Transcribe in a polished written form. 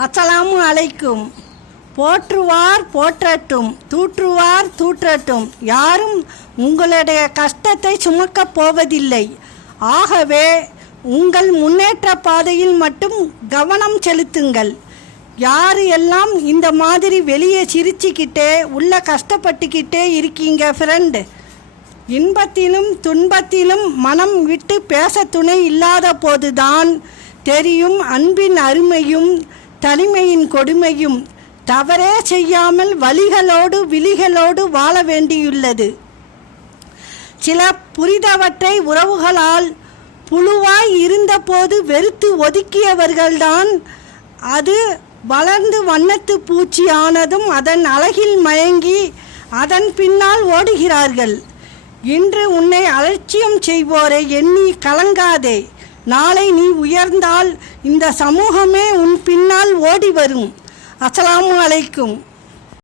அஸ்ஸலாமு அலைக்கும். போற்றுவார் போற்றட்டும், தூற்றுவார் தூற்றட்டும், யாரும் உங்களுடைய கஷ்டத்தை சுமக்கப் போவதில்லை. ஆகவே உங்கள் முன்னேற்ற பாதையில் மட்டும் கவனம் செலுத்துங்கள். யார் எல்லாம் இந்த மாதிரி வெளியே சிரிச்சுக்கிட்டே உள்ள கஷ்டப்பட்டுக்கிட்டே இருக்கீங்க ஃப்ரெண்டு, இன்பத்திலும் துன்பத்திலும் மனம் விட்டு பேச துணை இல்லாத போதுதான் தெரியும் அன்பின் அருமையும் தனிமையின் கொடுமையும். தவறே செய்யாமல் வலிகளோடு விழிகளோடு வாழ வேண்டியுள்ளது. சில புரிதவற்றை உறவுகளால் புழுவாய் இருந்தபோது வெறுத்து ஒதுக்கியவர்கள்தான் அது வளர்ந்து வண்ணத்து பூச்சி ஆனதும் அதன் அழகில் மயங்கி அதன் பின்னால் ஓடுகிறார்கள். இன்று உன்னை அலட்சியம் செய்வோரை எண்ணி கலங்காதே. நாளை நீ உயர்ந்தால் இந்த சமூகமே உன் பின்னால் ஓடி வரும். அஸ்ஸலாமு அலைக்கும்.